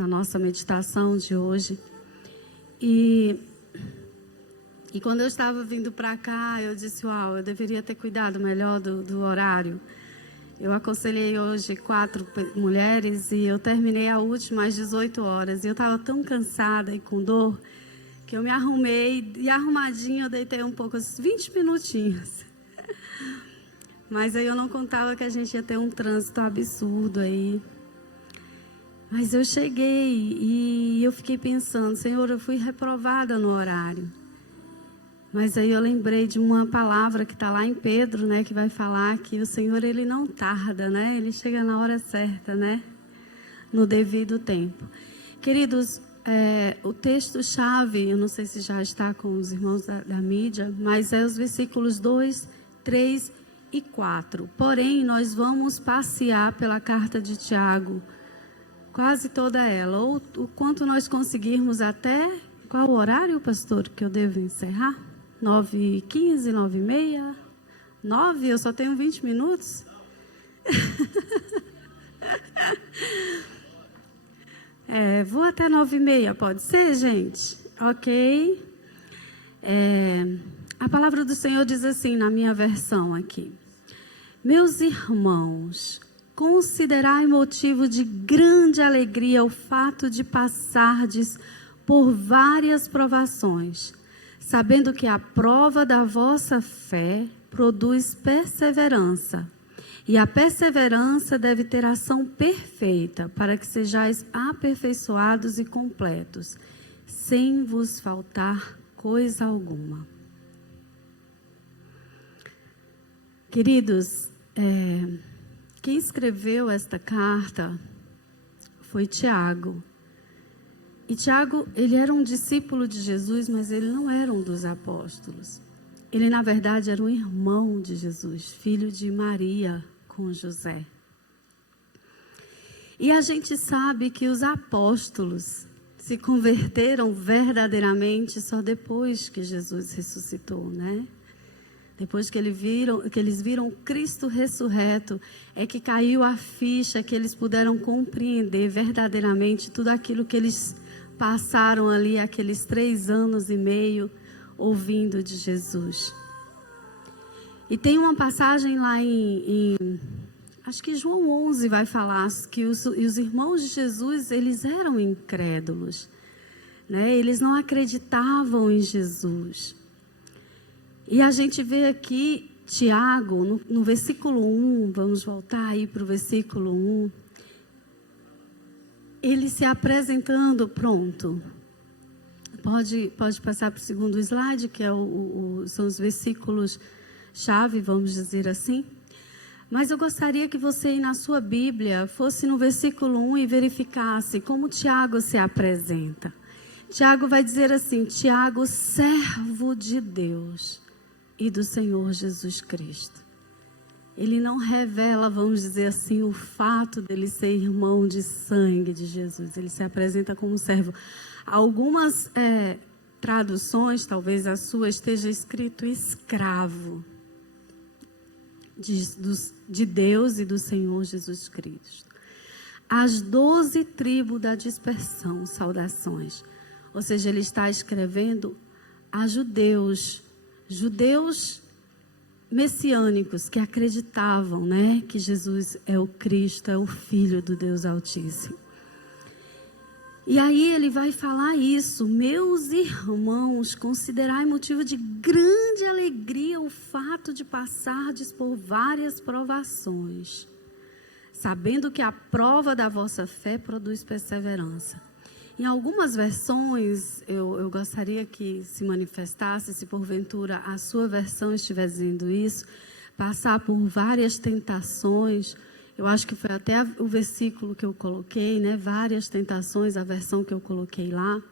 na nossa meditação de hoje. E quando eu estava vindo para cá, eu disse, uau, eu deveria ter cuidado melhor do horário. Eu aconselhei hoje 4 mulheres e eu terminei a última às 18 horas. E eu estava tão cansada e com dor que eu me arrumei e arrumadinha eu deitei um pouco, uns 20 minutinhos. Mas aí eu não contava que a gente ia ter um trânsito absurdo aí. Mas eu cheguei e eu fiquei pensando, Senhor, eu fui reprovada no horário. Mas aí eu lembrei de uma palavra que está lá em Pedro, né, que vai falar que o Senhor, Ele não tarda, né? Ele chega na hora certa, né? No devido tempo. Queridos, o texto-chave, eu não sei se já está com os irmãos da mídia, mas é os versículos 2, 3 e 4. Porém, nós vamos passear pela carta de Tiago, quase toda ela, ou o quanto nós conseguirmos até... Qual o horário, pastor, que eu devo encerrar? 9h15, 9h30? 9? Eu só tenho 20 minutos? Vou até 9h30, pode ser, gente? Ok. A palavra do Senhor diz assim, na minha versão aqui. Meus irmãos, considerai motivo de grande alegria o fato de passardes por várias provações, sabendo que a prova da vossa fé produz perseverança. E a perseverança deve ter ação perfeita, para que sejais aperfeiçoados e completos, sem vos faltar coisa alguma. Queridos, quem escreveu esta carta foi Tiago. E Tiago, ele era um discípulo de Jesus, mas ele não era um dos apóstolos. Ele, na verdade, era um irmão de Jesus, filho de Maria com José. E a gente sabe que os apóstolos se converteram verdadeiramente só depois que Jesus ressuscitou, né? Depois que eles viram Cristo ressurreto, é que caiu a ficha, que eles puderam compreender verdadeiramente tudo aquilo que eles passaram ali, aqueles 3 anos e meio, ouvindo de Jesus. E tem uma passagem lá acho que João 11 vai falar que os irmãos de Jesus, eles eram incrédulos, né? Eles não acreditavam em Jesus. E a gente vê aqui Tiago, no versículo 1, vamos voltar aí para o versículo 1, ele se apresentando, pronto. Pode passar para o segundo slide, que são os versículos-chave, vamos dizer assim. Mas eu gostaria que você aí na sua Bíblia fosse no versículo 1 e verificasse como Tiago se apresenta. Tiago vai dizer assim, Tiago, servo de Deus e do Senhor Jesus Cristo. Ele não revela, vamos dizer assim, o fato dele ser irmão de sangue de Jesus. Ele se apresenta como servo. Algumas traduções, talvez a sua esteja escrito escravo de Deus e do Senhor Jesus Cristo. As 12 tribos da dispersão, saudações. Ou seja, ele está escrevendo a judeus messiânicos que acreditavam, né, que Jesus é o Cristo, é o Filho do Deus Altíssimo. E aí ele vai falar isso, meus irmãos, considerai motivo de grande alegria o fato de passardes por várias provações, sabendo que a prova da vossa fé produz perseverança. Em algumas versões, eu gostaria que se manifestasse, se porventura a sua versão estiver dizendo isso, passar por várias tentações. Eu acho que foi até o versículo que eu coloquei, né? Várias tentações, a versão que eu coloquei lá.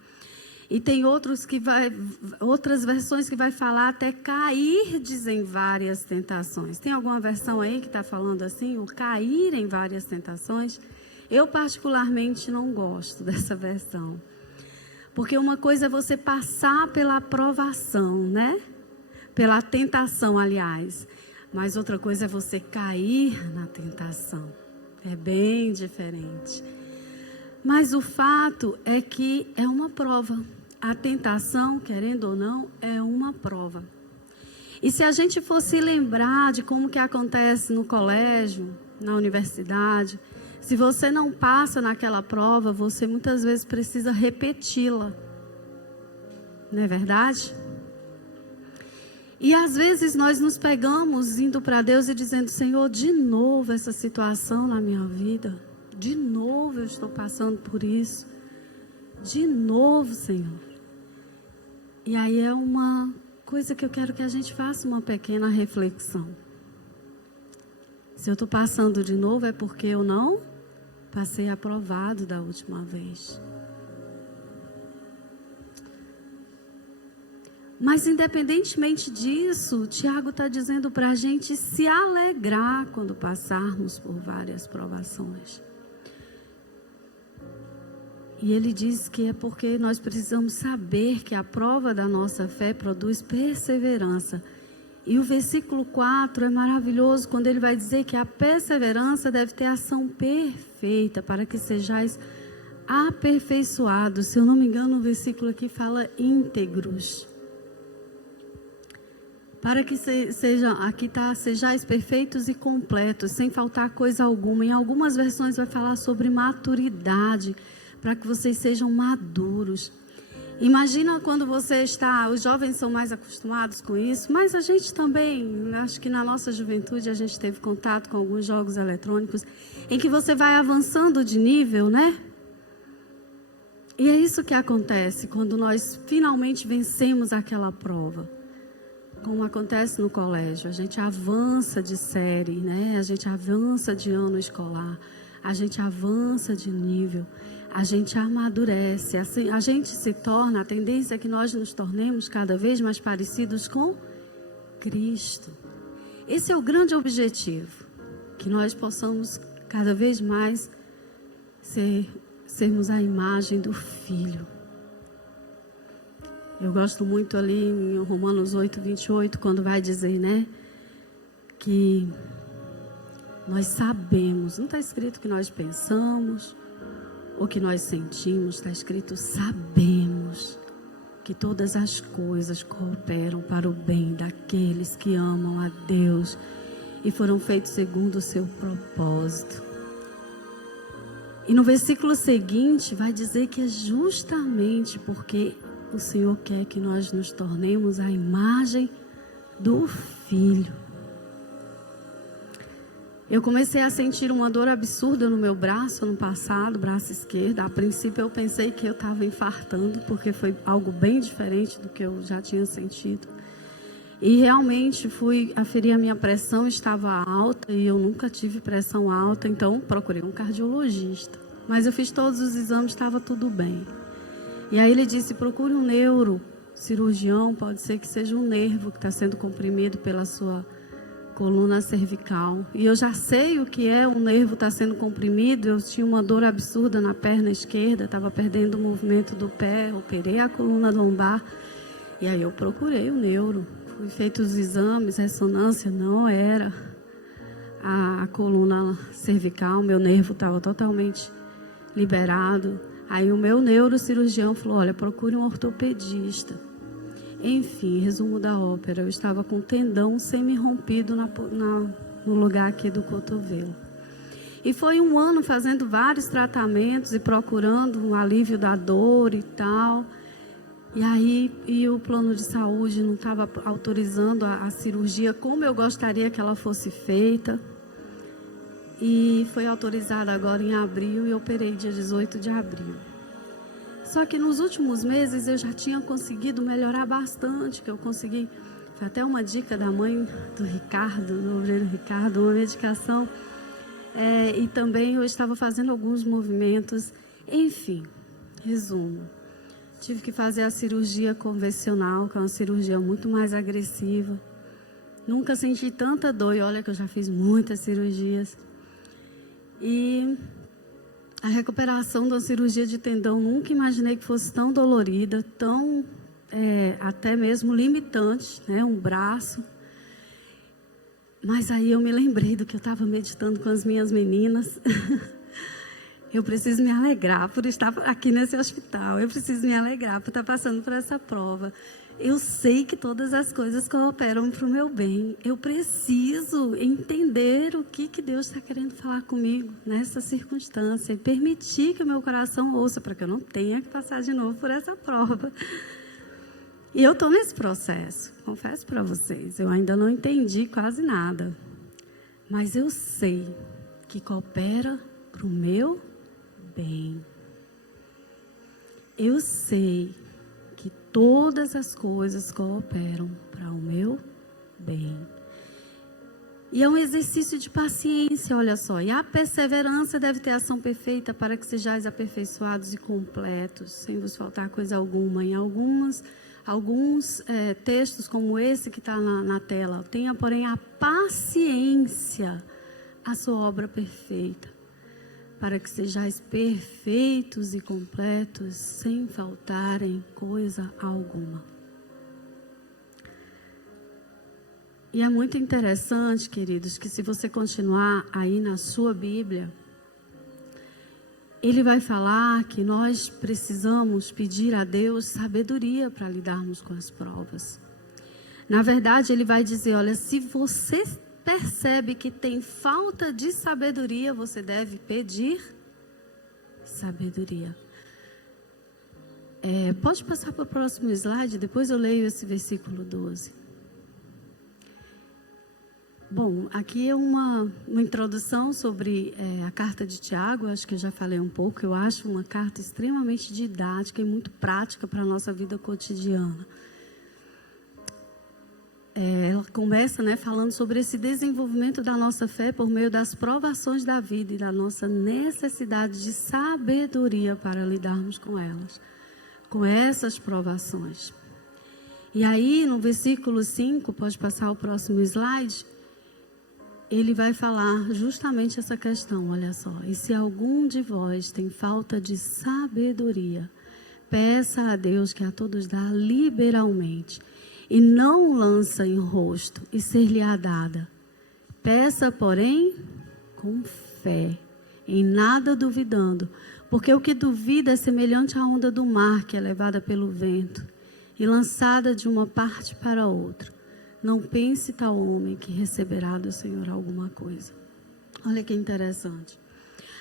E tem outras versões que vai falar até cair em várias tentações. Tem alguma versão aí que está falando assim, o cair em várias tentações? Eu particularmente não gosto dessa versão. Porque uma coisa é você passar pela aprovação, né? Pela tentação, aliás. Mas outra coisa é você cair na tentação. É bem diferente. Mas o fato é que é uma prova. A tentação, querendo ou não, é uma prova. E se a gente fosse lembrar de como que acontece no colégio, na universidade, se você não passa naquela prova, você muitas vezes precisa repeti-la. Não é verdade? E às vezes nós nos pegamos indo para Deus e dizendo: Senhor, de novo essa situação na minha vida. De novo eu estou passando por isso. De novo, Senhor. E aí é uma coisa que eu quero que a gente faça uma pequena reflexão. Se eu estou passando de novo é porque eu não passei aprovado da última vez. Mas independentemente disso, o Tiago está dizendo para a gente se alegrar quando passarmos por várias provações. E ele diz que é porque nós precisamos saber que a prova da nossa fé produz perseverança. E o versículo 4 é maravilhoso quando ele vai dizer que a perseverança deve ter ação perfeita para que sejais aperfeiçoados. Se eu não me engano, o versículo aqui fala íntegros. Para que sejais perfeitos e completos, sem faltar coisa alguma. Em algumas versões vai falar sobre maturidade, para que vocês sejam maduros. Imagina quando você está, os jovens são mais acostumados com isso, mas a gente também, acho que na nossa juventude a gente teve contato com alguns jogos eletrônicos, em que você vai avançando de nível, né? E é isso que acontece quando nós finalmente vencemos aquela prova. Como acontece no colégio, a gente avança de série, né? A gente avança de ano escolar, a gente avança de nível, a gente amadurece, assim, a gente se torna, a tendência é que nós nos tornemos cada vez mais parecidos com Cristo. Esse é o grande objetivo, que nós possamos cada vez mais sermos a imagem do Filho. Eu gosto muito ali em Romanos 8, 28, quando vai dizer, né, que nós sabemos, não está escrito que nós pensamos, ou que nós sentimos, está escrito sabemos que todas as coisas cooperam para o bem daqueles que amam a Deus e foram feitos segundo o seu propósito. E no versículo seguinte vai dizer que é justamente porque o Senhor quer que nós nos tornemos a imagem do Filho. Eu comecei a sentir uma dor absurda no meu braço ano passado, braço esquerdo. A princípio eu pensei que eu estava infartando, porque foi algo bem diferente do que eu já tinha sentido. E realmente fui aferir a minha pressão, estava alta e eu nunca tive pressão alta, então procurei um cardiologista. Mas eu fiz todos os exames, estava tudo bem. E aí ele disse, procure um neurocirurgião, pode ser que seja um nervo que está sendo comprimido pela sua coluna cervical. E eu já sei o que é um nervo está sendo comprimido. Eu tinha uma dor absurda na perna esquerda, estava perdendo o movimento do pé, operei a coluna lombar. E aí eu procurei o neuro. Fui feitos os exames, ressonância, não era a coluna cervical, meu nervo estava totalmente liberado. Aí o meu neurocirurgião falou, olha, procure um ortopedista. Enfim, resumo da ópera, eu estava com um tendão semi-rompido no lugar aqui do cotovelo. E foi um ano fazendo vários tratamentos e procurando um alívio da dor e tal. E aí o plano de saúde não estava autorizando a cirurgia como eu gostaria que ela fosse feita. E foi autorizada agora em abril e eu operei dia 18 de abril. Só que nos últimos meses eu já tinha conseguido melhorar bastante, que eu consegui, foi até uma dica da mãe do Ricardo, do obreiro Ricardo, uma medicação. E também eu estava fazendo alguns movimentos. Enfim, resumo. Tive que fazer a cirurgia convencional, que é uma cirurgia muito mais agressiva. Nunca senti tanta dor, e olha que eu já fiz muitas cirurgias. E a recuperação da cirurgia de tendão, nunca imaginei que fosse tão dolorida, tão até mesmo limitante, né? Um braço. Mas aí eu me lembrei do que eu estava meditando com as minhas meninas. Eu preciso me alegrar por estar aqui nesse hospital. Eu preciso me alegrar por estar passando por essa prova. Eu sei que todas as coisas cooperam para o meu bem. Eu preciso entender o que Deus está querendo falar comigo nessa circunstância e permitir que o meu coração ouça para que eu não tenha que passar de novo por essa prova. E eu estou nesse processo, confesso para vocês. Eu ainda não entendi quase nada. Mas eu sei que coopera para o meu bem. Eu sei que todas as coisas cooperam para o meu bem. E é um exercício de paciência, olha só. E a perseverança deve ter ação perfeita para que sejais aperfeiçoados e completos, sem vos faltar coisa alguma. Em alguns textos como esse que está na tela, tenha, porém, a paciência, a sua obra perfeita, para que sejais perfeitos e completos, sem faltarem coisa alguma. E é muito interessante, queridos, que se você continuar aí na sua Bíblia, ele vai falar que nós precisamos pedir a Deus sabedoria para lidarmos com as provas. Na verdade, ele vai dizer, olha, se você percebe que tem falta de sabedoria, você deve pedir sabedoria. Pode passar para o próximo slide, depois eu leio esse versículo 12. Bom, aqui é uma introdução sobre a carta de Tiago. Acho que eu já falei um pouco. Eu acho uma carta extremamente didática e muito prática para a nossa vida cotidiana. Ela começa, falando sobre esse desenvolvimento da nossa fé por meio das provações da vida e da nossa necessidade de sabedoria para lidarmos com elas, com essas provações. E aí, no versículo 5, pode passar o próximo slide, ele vai falar justamente essa questão, olha só. E se algum de vós tem falta de sabedoria, peça a Deus que a todos dá liberalmente, e não lança em rosto, e ser-lhe-á dada. Peça, porém, com fé, em nada duvidando, porque o que duvida é semelhante à onda do mar, que é levada pelo vento, e lançada de uma parte para outra. Não pense tal homem que receberá do Senhor alguma coisa. Olha que interessante.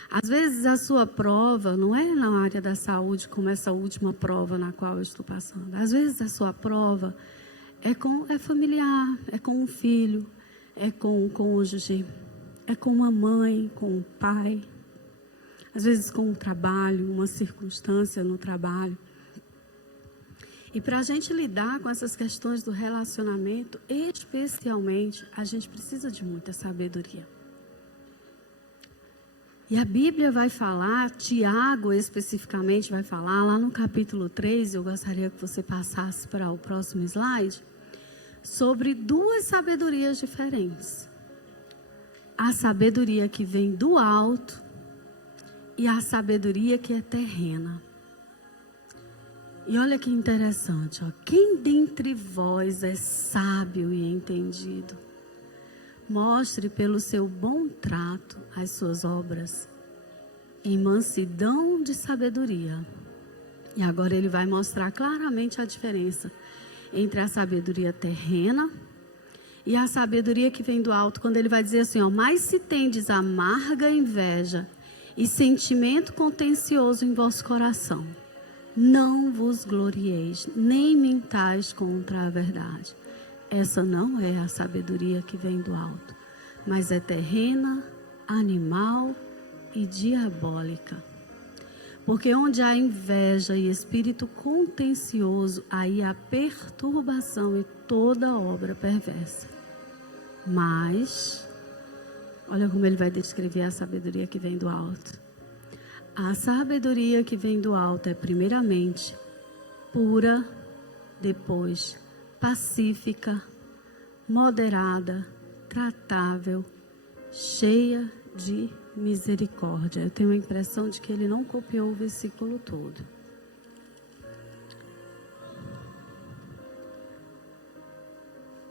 Às vezes a sua prova não é na área da saúde, como essa última prova na qual eu estou passando. Às vezes a sua prova é familiar, é com um filho, é com um cônjuge, é com uma mãe, com um pai. Às vezes com um trabalho, uma circunstância no trabalho. E para a gente lidar com essas questões do relacionamento, especialmente, a gente precisa de muita sabedoria. E a Bíblia vai falar, Tiago especificamente vai falar, lá no capítulo 3, eu gostaria que você passasse para o próximo slide, sobre duas sabedorias diferentes. A sabedoria que vem do alto e a sabedoria que é terrena. E olha que interessante, ó. Quem dentre vós é sábio e entendido? Mostre pelo seu bom trato as suas obras em mansidão de sabedoria. E agora ele vai mostrar claramente a diferença entre a sabedoria terrena e a sabedoria que vem do alto, quando ele vai dizer assim, ó, mas se tendes amarga inveja e sentimento contencioso em vosso coração, não vos glorieis, nem mintais contra a verdade. Essa não é a sabedoria que vem do alto, mas é terrena, animal e diabólica. Porque onde há inveja e espírito contencioso, aí há perturbação e toda obra perversa. Mas, olha como ele vai descrever a sabedoria que vem do alto. A sabedoria que vem do alto é primeiramente pura, depois pacífica, moderada, tratável, cheia de misericórdia. Eu tenho a impressão de que ele não copiou o versículo todo.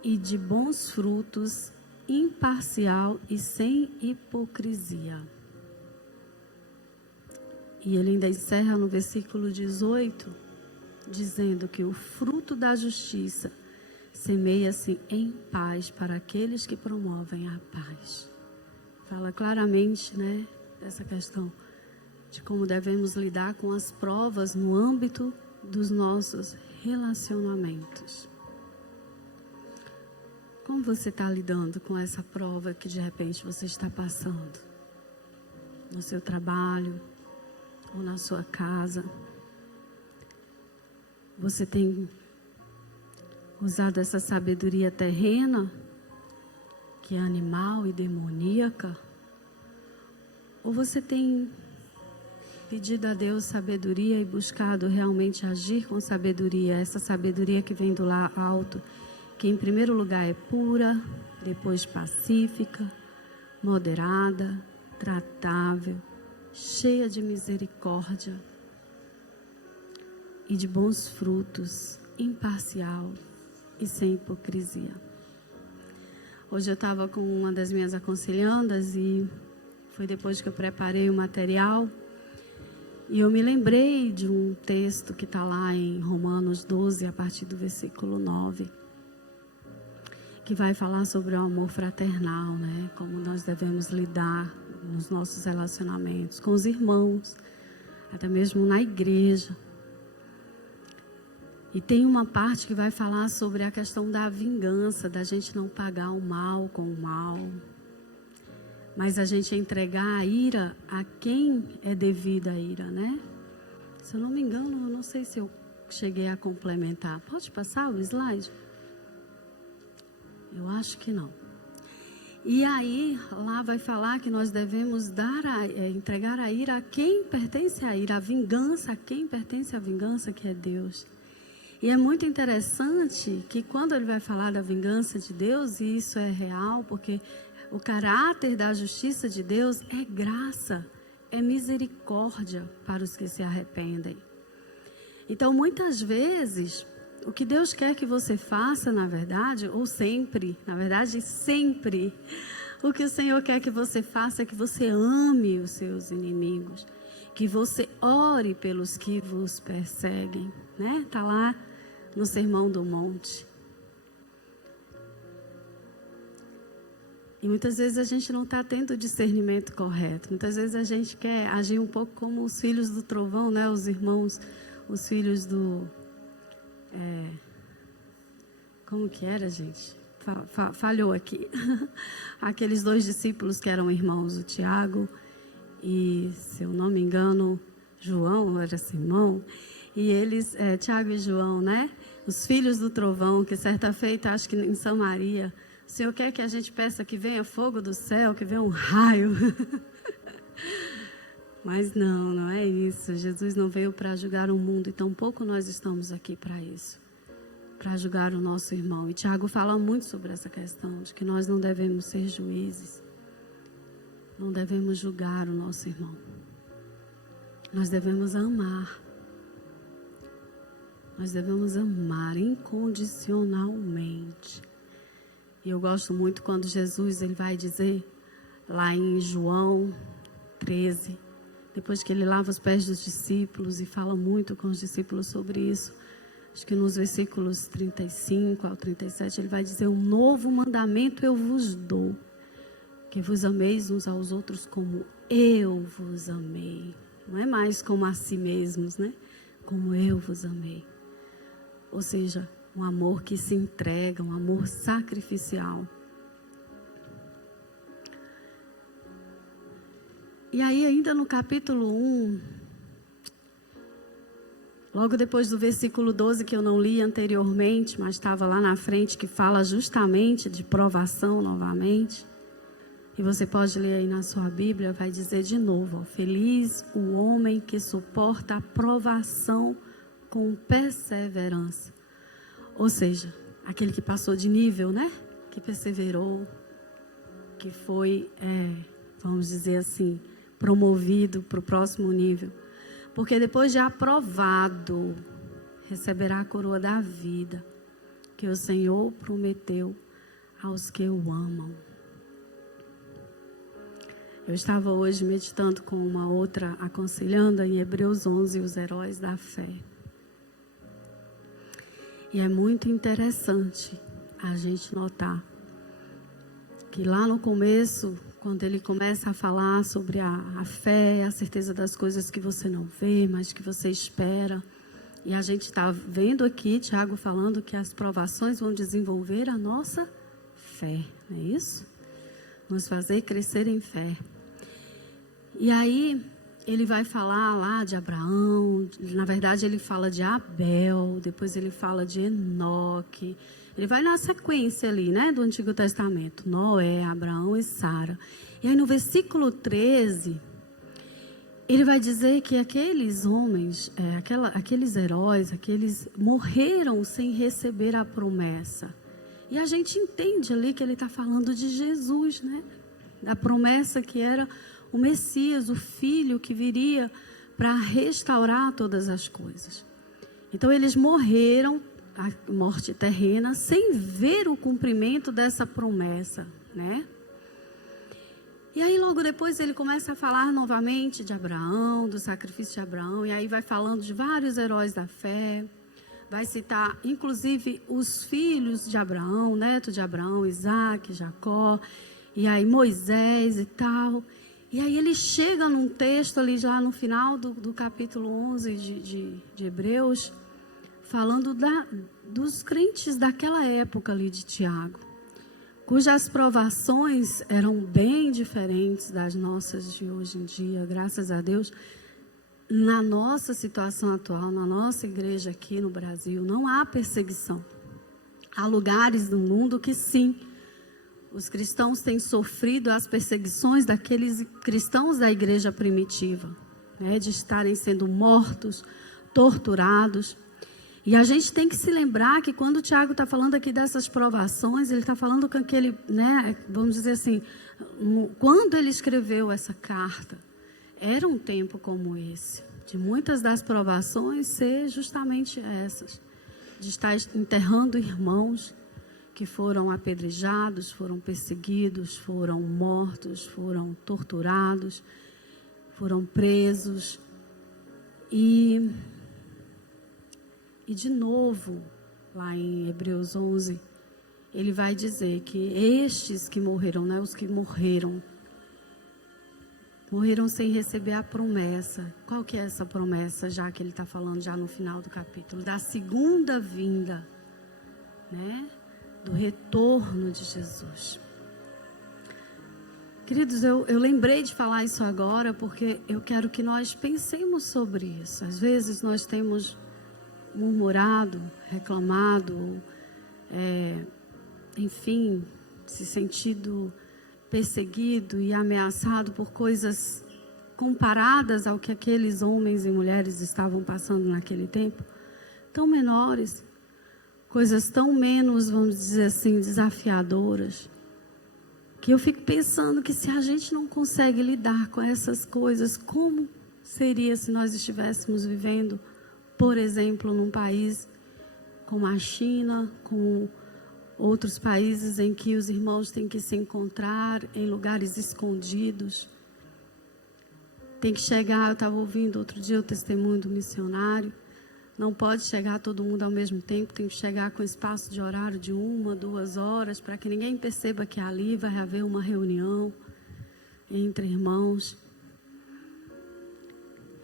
E de bons frutos, imparcial e sem hipocrisia. E ele ainda encerra no versículo 18, dizendo que o fruto da justiça semeia-se em paz para aqueles que promovem a paz. Fala claramente, né, dessa questão de como devemos lidar com as provas no âmbito dos nossos relacionamentos. Como você está lidando com essa prova que de repente você está passando? No seu trabalho ou na sua casa? Você tem usado essa sabedoria terrena, que é animal e demoníaca? Ou você tem pedido a Deus sabedoria e buscado realmente agir com sabedoria, essa sabedoria que vem do lá alto, que em primeiro lugar é pura, depois pacífica, moderada, tratável, cheia de misericórdia e de bons frutos, imparcial e sem hipocrisia. Hoje eu estava com uma das minhas aconselhandas e foi depois que eu preparei o material e eu me lembrei de um texto que está lá em Romanos 12, a partir do versículo 9, que vai falar sobre o amor fraternal, né? Como nós devemos lidar nos nossos relacionamentos com os irmãos, até mesmo na igreja. E tem uma parte que vai falar sobre a questão da vingança, da gente não pagar o mal com o mal, mas a gente entregar a ira a quem é devida a ira, né? Se eu não me engano, eu não sei se eu cheguei a complementar. Pode passar o slide? Eu acho que não. E aí, lá vai falar que nós devemos entregar a ira a quem pertence a ira, a vingança a quem pertence a vingança, que é Deus. E é muito interessante que quando ele vai falar da vingança de Deus, e isso é real, porque o caráter da justiça de Deus é graça, é misericórdia para os que se arrependem. Então, muitas vezes, o que Deus quer que você faça, na verdade, ou sempre, na verdade, sempre, o que o Senhor quer que você faça é que você ame os seus inimigos, que você ore pelos que vos perseguem, né? Está lá no Sermão do Monte. E muitas vezes a gente não está tendo o discernimento correto. Muitas vezes a gente quer agir um pouco como os filhos do trovão, né? Os irmãos, os filhos do... como que era, gente? Falhou aqui. Aqueles dois discípulos que eram irmãos, o Tiago e, se eu não me engano, João, era Simão. E eles, Tiago e João, né? Os filhos do trovão, que certa feita, acho que em Samaria, o Senhor quer que a gente peça que venha fogo do céu, que venha um raio. Mas não é isso. Jesus não veio para julgar o mundo, e tampouco nós estamos aqui para isso, para julgar o nosso irmão. E Tiago fala muito sobre essa questão, de que nós não devemos ser juízes, não devemos julgar o nosso irmão. Nós devemos amar. Nós devemos amar incondicionalmente. E eu gosto muito quando Jesus ele vai dizer, lá em João 13, depois que ele lava os pés dos discípulos e fala muito com os discípulos sobre isso, acho que nos versículos 35 ao 37, ele vai dizer, um novo mandamento eu vos dou, que vos ameis uns aos outros como eu vos amei. Não é mais como a si mesmos, né? Como eu vos amei. Ou seja, um amor que se entrega, um amor sacrificial. E aí, ainda no capítulo 1, logo depois do versículo 12, que eu não li anteriormente, mas estava lá na frente, que fala justamente de provação novamente. E você pode ler aí na sua Bíblia, vai dizer de novo, ó, feliz o homem que suporta a provação com perseverança. Ou seja, aquele que passou de nível, né? Que perseverou, que foi, vamos dizer assim, promovido para o próximo nível. Porque depois de aprovado, receberá a coroa da vida, que o Senhor prometeu aos que o amam. Eu estava hoje meditando com uma outra aconselhando em Hebreus 11, os heróis da fé. E é muito interessante a gente notar que lá no começo, quando ele começa a falar sobre a fé, a certeza das coisas que você não vê, mas que você espera. E a gente está vendo aqui, Tiago falando que as provações vão desenvolver a nossa fé, não é isso? Nos fazer crescer em fé. E aí, ele vai falar lá de Abraão, na verdade ele fala de Abel, depois ele fala de Enoque. Ele vai na sequência ali, né, do Antigo Testamento, Noé, Abraão e Sara. E aí no versículo 13, ele vai dizer que aqueles homens, aqueles heróis, aqueles morreram sem receber a promessa. E a gente entende ali que ele está falando de Jesus, né? Da promessa que era o Messias, o Filho que viria para restaurar todas as coisas. Então eles morreram, a morte terrena, sem ver o cumprimento dessa promessa, né? E aí logo depois ele começa a falar novamente de Abraão, do sacrifício de Abraão, e aí vai falando de vários heróis da fé, vai citar inclusive os filhos de Abraão, neto de Abraão, Isaac, Jacó, e aí Moisés e tal. E aí ele chega num texto ali já no final do capítulo 11 de Hebreus, falando dos crentes daquela época ali de Tiago, cujas provações eram bem diferentes das nossas de hoje em dia, graças a Deus. Na nossa situação atual, na nossa igreja aqui no Brasil, não há perseguição. Há lugares do mundo que sim, os cristãos têm sofrido as perseguições daqueles cristãos da igreja primitiva, né, de estarem sendo mortos, torturados. E a gente tem que se lembrar que quando o Tiago está falando aqui dessas provações, ele está falando com aquele, né, vamos dizer assim, quando ele escreveu essa carta, era um tempo como esse, de muitas das provações ser justamente essas, de estar enterrando irmãos que foram apedrejados, foram perseguidos, foram mortos, foram torturados, foram presos. E de novo, lá em Hebreus 11, ele vai dizer que estes que morreram, né, os que morreram sem receber a promessa. Qual que é essa promessa, já que ele está falando já no final do capítulo? Da segunda vinda, né? Do retorno de Jesus. Queridos, eu lembrei de falar isso agora porque eu quero que nós pensemos sobre isso. Às vezes nós temos murmurado, reclamado, enfim, se sentido perseguido e ameaçado por coisas comparadas ao que aqueles homens e mulheres estavam passando naquele tempo, tão menores, coisas tão menos, vamos dizer assim, desafiadoras, que eu fico pensando que se a gente não consegue lidar com essas coisas, como seria se nós estivéssemos vivendo, por exemplo, num país como a China, como outros países em que os irmãos têm que se encontrar em lugares escondidos. Tem que chegar, eu estava ouvindo outro dia o testemunho do missionário, não pode chegar todo mundo ao mesmo tempo, tem que chegar com espaço de horário de 1, 2 horas, para que ninguém perceba que ali vai haver uma reunião entre irmãos.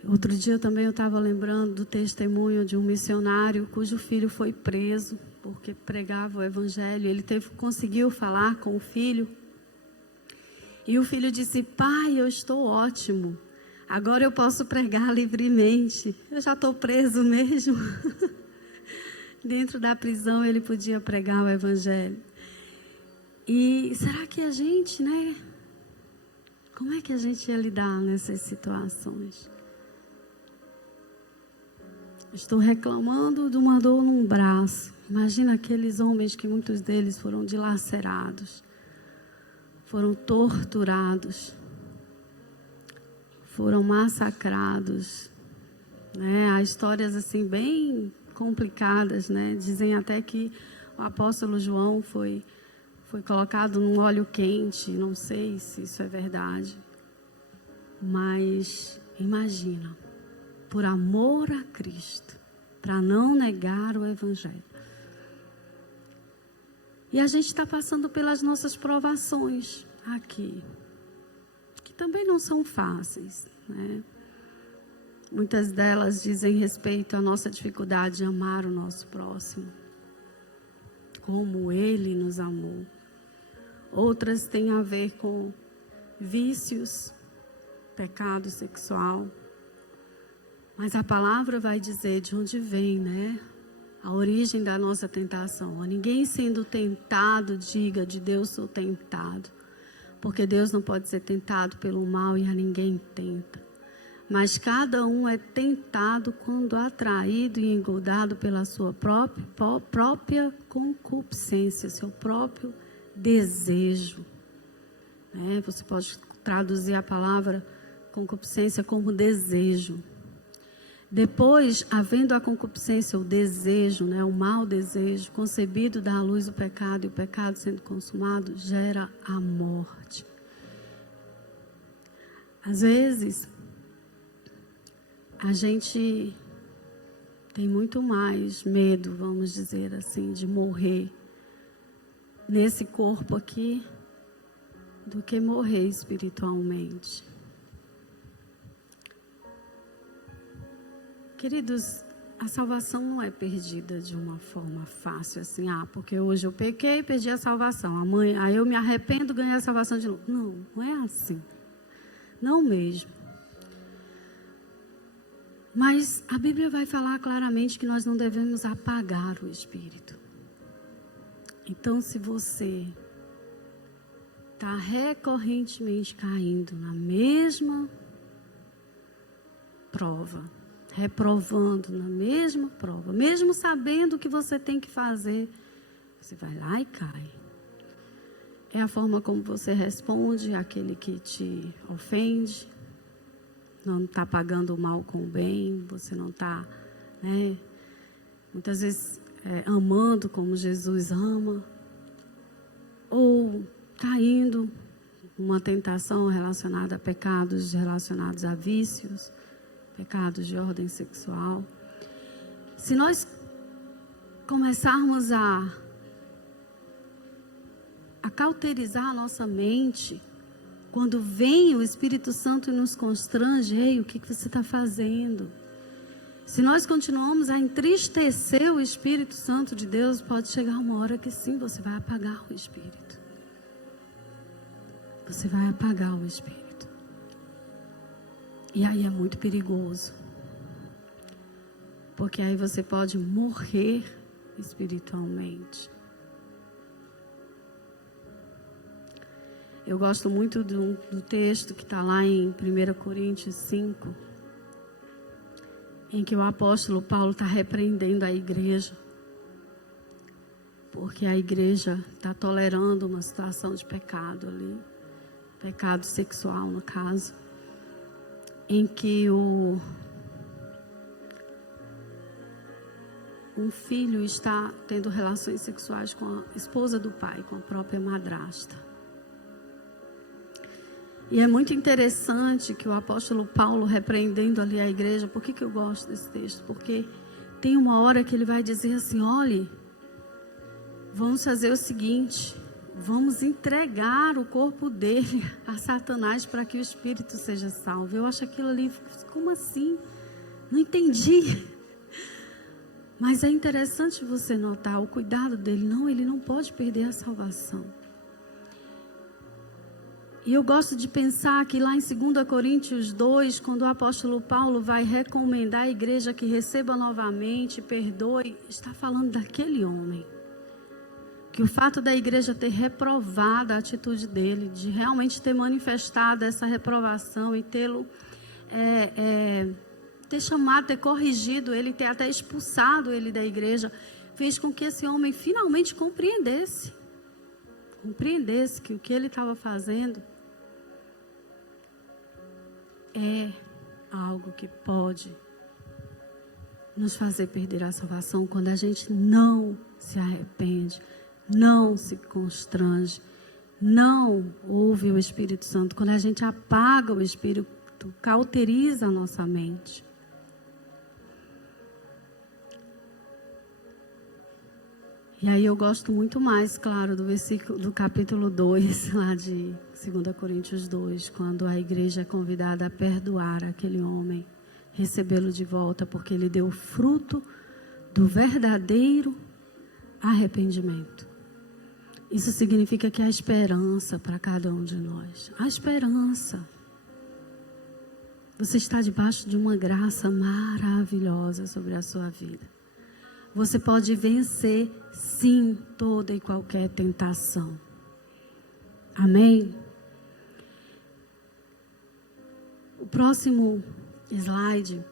Outro dia também eu estava lembrando do testemunho de um missionário cujo filho foi preso porque pregava o evangelho. Ele conseguiu falar com o filho e o filho disse: pai, eu estou ótimo, agora eu posso pregar livremente, eu já estou preso mesmo. Dentro da prisão ele podia pregar o evangelho. E será que a gente, né, como é que a gente ia lidar nessas situações? Estou reclamando de uma dor num braço. Imagina aqueles homens que muitos deles foram dilacerados, foram torturados, foram massacrados, né? Há histórias assim bem complicadas, né? Dizem até que o apóstolo João foi colocado num óleo quente. Não sei se isso é verdade. Mas imagina, por amor a Cristo, para não negar o Evangelho. E a gente está passando pelas nossas provações aqui, que também não são fáceis, né? Muitas delas dizem respeito à nossa dificuldade de amar o nosso próximo, como Ele nos amou. Outras têm a ver com vícios, pecado sexual. Mas a palavra vai dizer de onde vem, né? A origem da nossa tentação. Ninguém sendo tentado diga: de Deus sou tentado. Porque Deus não pode ser tentado pelo mal e a ninguém tenta. Mas cada um é tentado quando atraído e engodado pela sua própria concupiscência, seu próprio desejo. Você pode traduzir a palavra concupiscência como desejo. Depois, havendo a concupiscência, o desejo, o mau desejo, concebido da luz do pecado, e o pecado sendo consumado, gera a morte. Às vezes, a gente tem muito mais medo, vamos dizer assim, de morrer nesse corpo aqui, do que morrer espiritualmente. Queridos, a salvação não é perdida de uma forma fácil, assim, porque hoje eu pequei e perdi a salvação. Amanhã, aí eu me arrependo e ganhei a salvação de novo. Não, não é assim. Não mesmo. Mas a Bíblia vai falar claramente que nós não devemos apagar o Espírito. Então, se você está recorrentemente caindo na mesma prova, reprovando na mesma prova, mesmo sabendo o que você tem que fazer, você vai lá e cai. É a forma como você responde àquele que te ofende. Não está pagando o mal com o bem, você não está, muitas vezes amando como Jesus ama, ou caindo numa tentação relacionada a pecados relacionados a vícios, pecados de ordem sexual. Se nós começarmos a cauterizar a nossa mente, quando vem o Espírito Santo e nos constrange: ei, o que você está fazendo? Se nós continuamos a entristecer o Espírito Santo de Deus, pode chegar uma hora que sim, você vai apagar o Espírito. Você vai apagar o Espírito. E aí é muito perigoso. Porque aí você pode morrer espiritualmente. Eu gosto muito do texto que está lá em 1 Coríntios 5, em que o apóstolo Paulo está repreendendo a igreja, porque a igreja está tolerando uma situação de pecado ali, pecado sexual no caso, em que um filho está tendo relações sexuais com a esposa do pai, com a própria madrasta. E é muito interessante que o apóstolo Paulo, repreendendo ali a igreja, por que eu gosto desse texto? Porque tem uma hora que ele vai dizer assim: olhe, vamos fazer o seguinte, vamos entregar o corpo dele a Satanás para que o espírito seja salvo. Eu acho aquilo ali, como assim? Não entendi. Mas é interessante você notar o cuidado dele. Não, ele não pode perder a salvação. E eu gosto de pensar que lá em 2 Coríntios 2, quando o apóstolo Paulo vai recomendar à igreja que receba novamente, perdoe, está falando daquele homem. Que o fato da igreja ter reprovado a atitude dele, de realmente ter manifestado essa reprovação e tê-lo, ter chamado, ter corrigido ele, ter até expulsado ele da igreja, fez com que esse homem finalmente compreendesse que o que ele estava fazendo é algo que pode nos fazer perder a salvação quando a gente não se arrepende, não se constrange, não ouve o Espírito Santo, quando a gente apaga o Espírito pensamento, cauteriza a nossa mente. E aí eu gosto muito mais, claro, do versículo do capítulo 2, lá de 2 Coríntios 2, quando a igreja é convidada a perdoar aquele homem, recebê-lo de volta, porque ele deu fruto do verdadeiro arrependimento. Isso significa que há esperança para cada um de nós. Há esperança. Você está debaixo de uma graça maravilhosa sobre a sua vida. Você pode vencer, sim, toda e qualquer tentação. Amém? O próximo slide.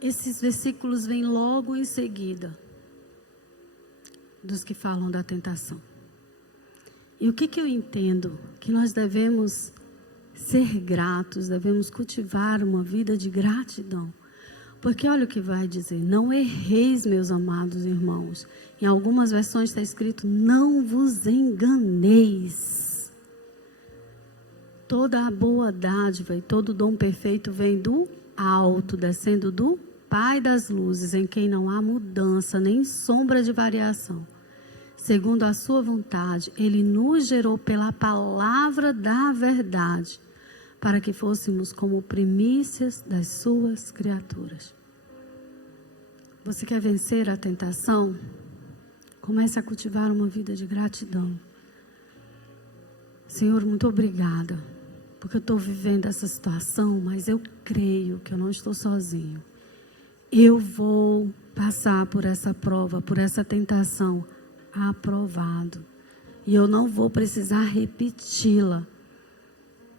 Esses versículos vêm logo em seguida dos que falam da tentação. E o que eu entendo? Que nós devemos ser gratos, devemos cultivar uma vida de gratidão. Porque olha o que vai dizer: não erreis, meus amados irmãos. Em algumas versões está escrito: não vos enganeis. Toda a boa dádiva e todo dom perfeito vem do alto, descendo do Pai das luzes, em quem não há mudança nem sombra de variação. Segundo a sua vontade, Ele nos gerou pela palavra da verdade, para que fôssemos como primícias das suas criaturas. Você quer vencer a tentação? Comece a cultivar uma vida de gratidão. Senhor, muito obrigada, porque eu estou vivendo essa situação, mas eu creio que eu não estou sozinho. Eu vou passar por essa prova, por essa tentação, aprovado. E eu não vou precisar repeti-la.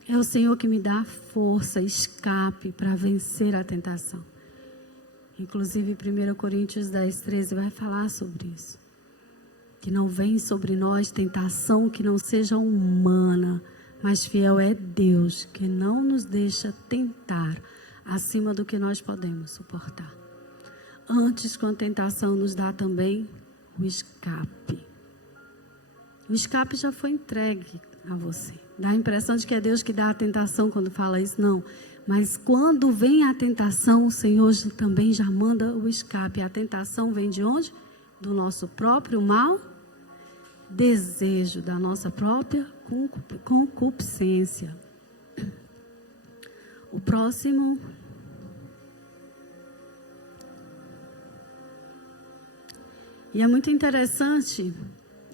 É o Senhor que me dá força, escape para vencer a tentação. Inclusive 1 Coríntios 10, 13 vai falar sobre isso. Que não vem sobre nós tentação que não seja humana, mas fiel é Deus, que não nos deixa tentar acima do que nós podemos suportar. Antes, com a tentação, nos dá também o escape. O escape já foi entregue a você. Dá a impressão de que é Deus que dá a tentação quando fala isso. Não. Mas quando vem a tentação, o Senhor também já manda o escape. A tentação vem de onde? Do nosso próprio mal desejo, da nossa própria concupiscência. O próximo. E é muito interessante.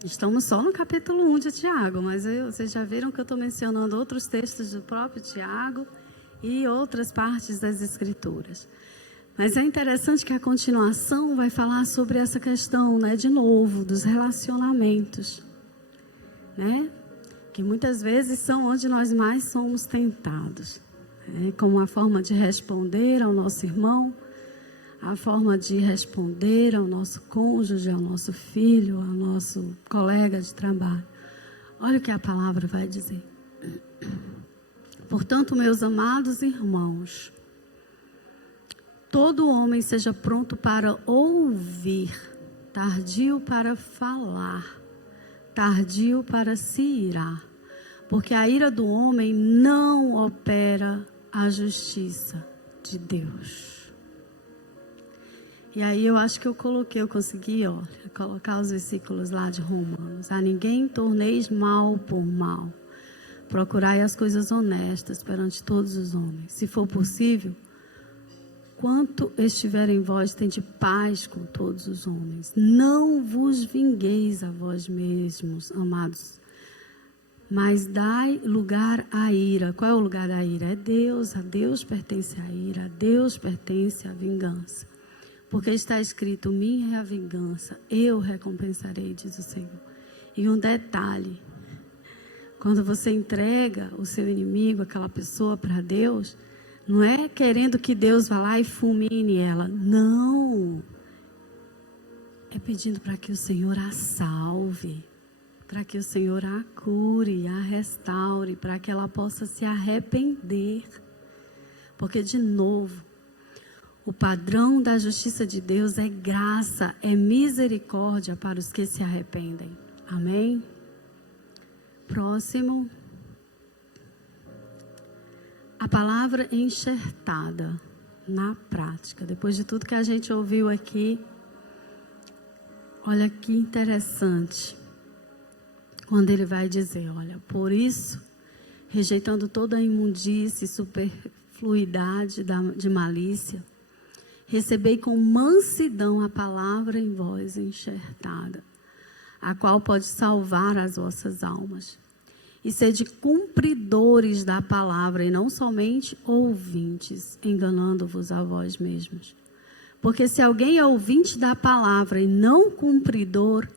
Estamos só no capítulo 1 de Tiago, mas vocês já viram que eu estou mencionando outros textos do próprio Tiago e outras partes das Escrituras. Mas é interessante que a continuação vai falar sobre essa questão, né, de novo, dos relacionamentos, né? Que muitas vezes são onde nós mais somos tentados, né? Como uma forma de responder ao nosso irmão, a forma de responder ao nosso cônjuge, ao nosso filho, ao nosso colega de trabalho. Olha o que a palavra vai dizer. Portanto, meus amados irmãos, todo homem seja pronto para ouvir, tardio para falar, tardio para se irar, porque a ira do homem não opera a justiça de Deus. E aí eu acho que eu consegui colocar os versículos lá de Romanos. A ninguém torneis mal por mal. Procurai as coisas honestas perante todos os homens. Se for possível, quanto estiver em vós, tende paz com todos os homens. Não vos vingueis a vós mesmos, amados, mas dai lugar à ira. Qual é o lugar da ira? É Deus. A Deus pertence a ira, a Deus pertence a vingança. Porque está escrito: minha é a vingança, eu recompensarei, diz o Senhor. E um detalhe: quando você entrega o seu inimigo, aquela pessoa, para Deus, não é querendo que Deus vá lá e fulmine ela. Não. É pedindo para que o Senhor a salve, para que o Senhor a cure, a restaure, para que ela possa se arrepender. Porque, de novo, o padrão da justiça de Deus é graça, é misericórdia para os que se arrependem. Amém? Próximo. A palavra enxertada na prática. Depois de tudo que a gente ouviu aqui, olha que interessante. Quando ele vai dizer, olha, por isso, rejeitando toda a imundície e superfluidade de malícia, recebei com mansidão a palavra em vós enxertada, a qual pode salvar as vossas almas. E sede cumpridores da palavra, e não somente ouvintes, enganando-vos a vós mesmos. Porque se alguém é ouvinte da palavra e não cumpridor,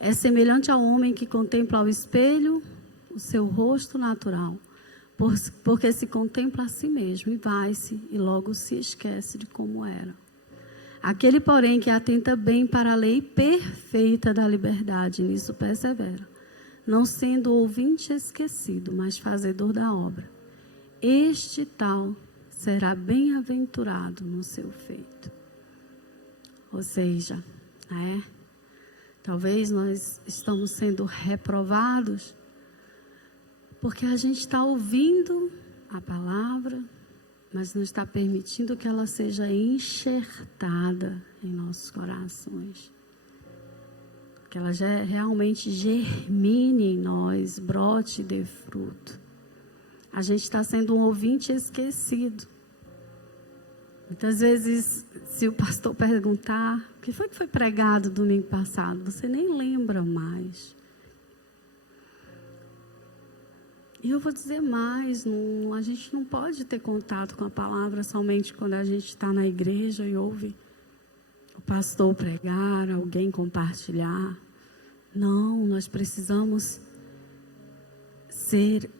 é semelhante ao homem que contempla ao espelho o seu rosto natural, porque se contempla a si mesmo e vai-se e logo se esquece de como era. Aquele, porém, que atenta bem para a lei perfeita da liberdade, nisso persevera, não sendo ouvinte esquecido, mas fazedor da obra. Este tal será bem-aventurado no seu feito. Ou seja, talvez nós estamos sendo reprovados porque a gente está ouvindo a palavra, mas não está permitindo que ela seja enxertada em nossos corações. Que ela realmente germine em nós, brote e dê fruto. A gente está sendo um ouvinte esquecido. Muitas vezes, se o pastor perguntar, o que foi pregado domingo passado? Você nem lembra mais. E eu vou dizer mais, a gente não pode ter contato com a palavra somente quando a gente está na igreja e ouve o pastor pregar, alguém compartilhar. Não, nós precisamos ser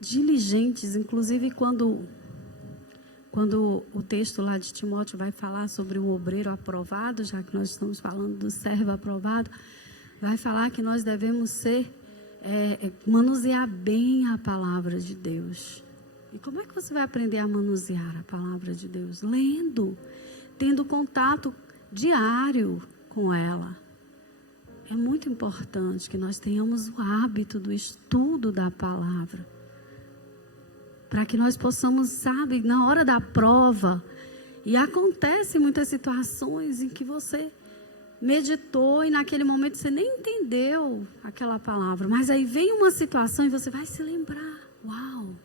diligentes, inclusive quando o texto lá de Timóteo vai falar sobre um obreiro aprovado, já que nós estamos falando do servo aprovado, vai falar que nós devemos manusear bem a palavra de Deus. E como é que você vai aprender a manusear a palavra de Deus? Lendo, tendo contato diário com ela. É muito importante que nós tenhamos o hábito do estudo da palavra, para que nós possamos, na hora da prova, e acontecem muitas situações em que você meditou e naquele momento você nem entendeu aquela palavra, mas aí vem uma situação e você vai se lembrar, uau,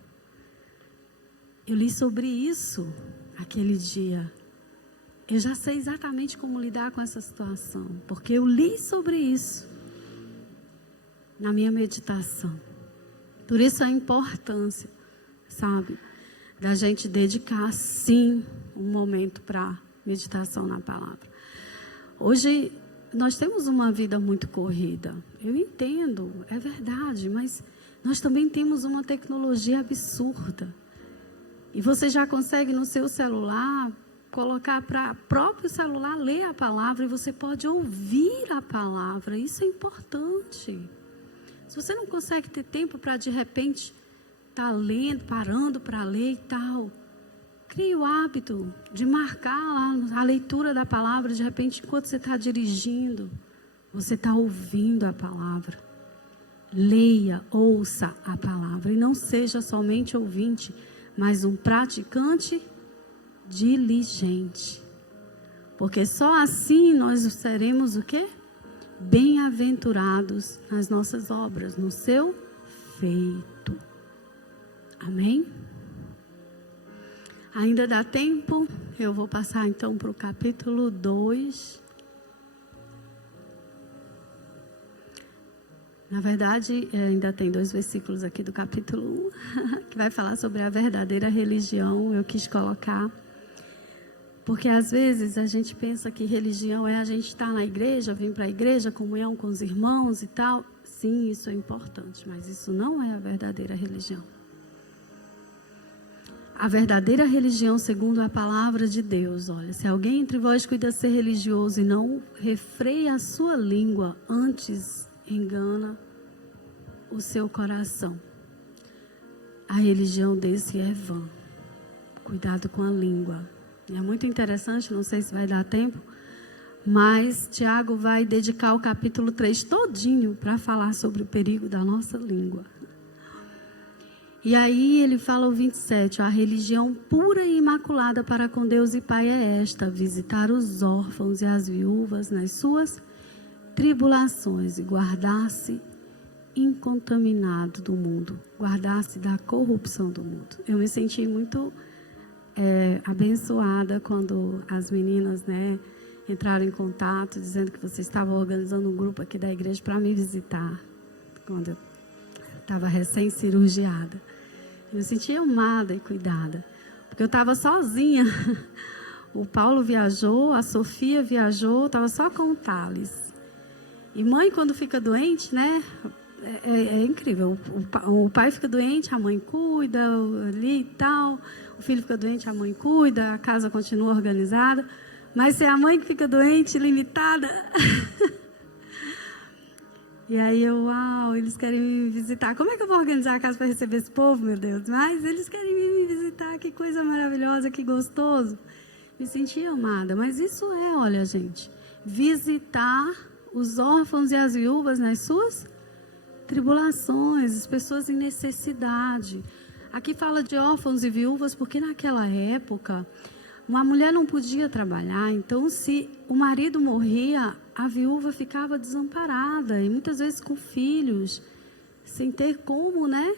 eu li sobre isso aquele dia. Eu já sei exatamente como lidar com essa situação, porque eu li sobre isso na minha meditação. Por isso a importância, da gente dedicar, sim, um momento para meditação na palavra. Hoje, nós temos uma vida muito corrida. Eu entendo, é verdade, mas nós também temos uma tecnologia absurda. E você já consegue no seu celular colocar para próprio celular, ler a palavra, e você pode ouvir a palavra. Isso é importante. Se você não consegue ter tempo para, de repente, estar lendo, parando para ler e tal, crie o hábito de marcar lá a leitura da palavra. De repente, enquanto você está dirigindo, você está ouvindo a palavra. Leia, ouça a palavra. E não seja somente ouvinte, mas um praticante diligente. Porque só assim nós seremos o quê? Bem-aventurados nas nossas obras, no seu feito. Amém? Ainda dá tempo? Eu vou passar então para o capítulo 2. Na verdade, ainda tem 2 versículos aqui do capítulo 1, que vai falar sobre a verdadeira religião. Eu quis colocar, porque às vezes a gente pensa que religião é a gente estar na igreja, vir para a igreja, comunhão com os irmãos e tal. Sim, isso é importante, mas isso não é a verdadeira religião. A verdadeira religião, segundo a palavra de Deus, olha, se alguém entre vós cuida ser religioso e não refreia a sua língua, antes engana o seu coração, a religião desse é vã. Cuidado com a língua. É muito interessante, não sei se vai dar tempo, mas Tiago vai dedicar o capítulo 3 todinho para falar sobre o perigo da nossa língua. E aí ele fala o 27, a religião pura e imaculada para com Deus e Pai é esta: visitar os órfãos e as viúvas nas suas tribulações e guardar-se incontaminado do mundo, guardar-se da corrupção do mundo. Eu me senti muito abençoada quando as meninas, né, entraram em contato dizendo que vocês estavam organizando um grupo aqui da igreja para me visitar quando eu estava recém-cirurgiada. Eu me senti amada e cuidada, porque eu estava sozinha. O Paulo viajou, a Sofia viajou, estava só com o Thales. E mãe, quando fica doente, né, é incrível. O pai fica doente, a mãe cuida ali e tal. O filho fica doente, a mãe cuida, a casa continua organizada. Mas se é a mãe que fica doente, limitada. E aí uau, eles querem me visitar. Como é que eu vou organizar a casa para receber esse povo, meu Deus? Mas eles querem me visitar, que coisa maravilhosa, que gostoso. Me senti amada. Mas isso olha, gente, visitar os órfãos e as viúvas nas suas tribulações, as pessoas em necessidade. Aqui fala de órfãos e viúvas porque naquela época uma mulher não podia trabalhar, então se o marido morria, a viúva ficava desamparada e muitas vezes com filhos, sem ter como, né?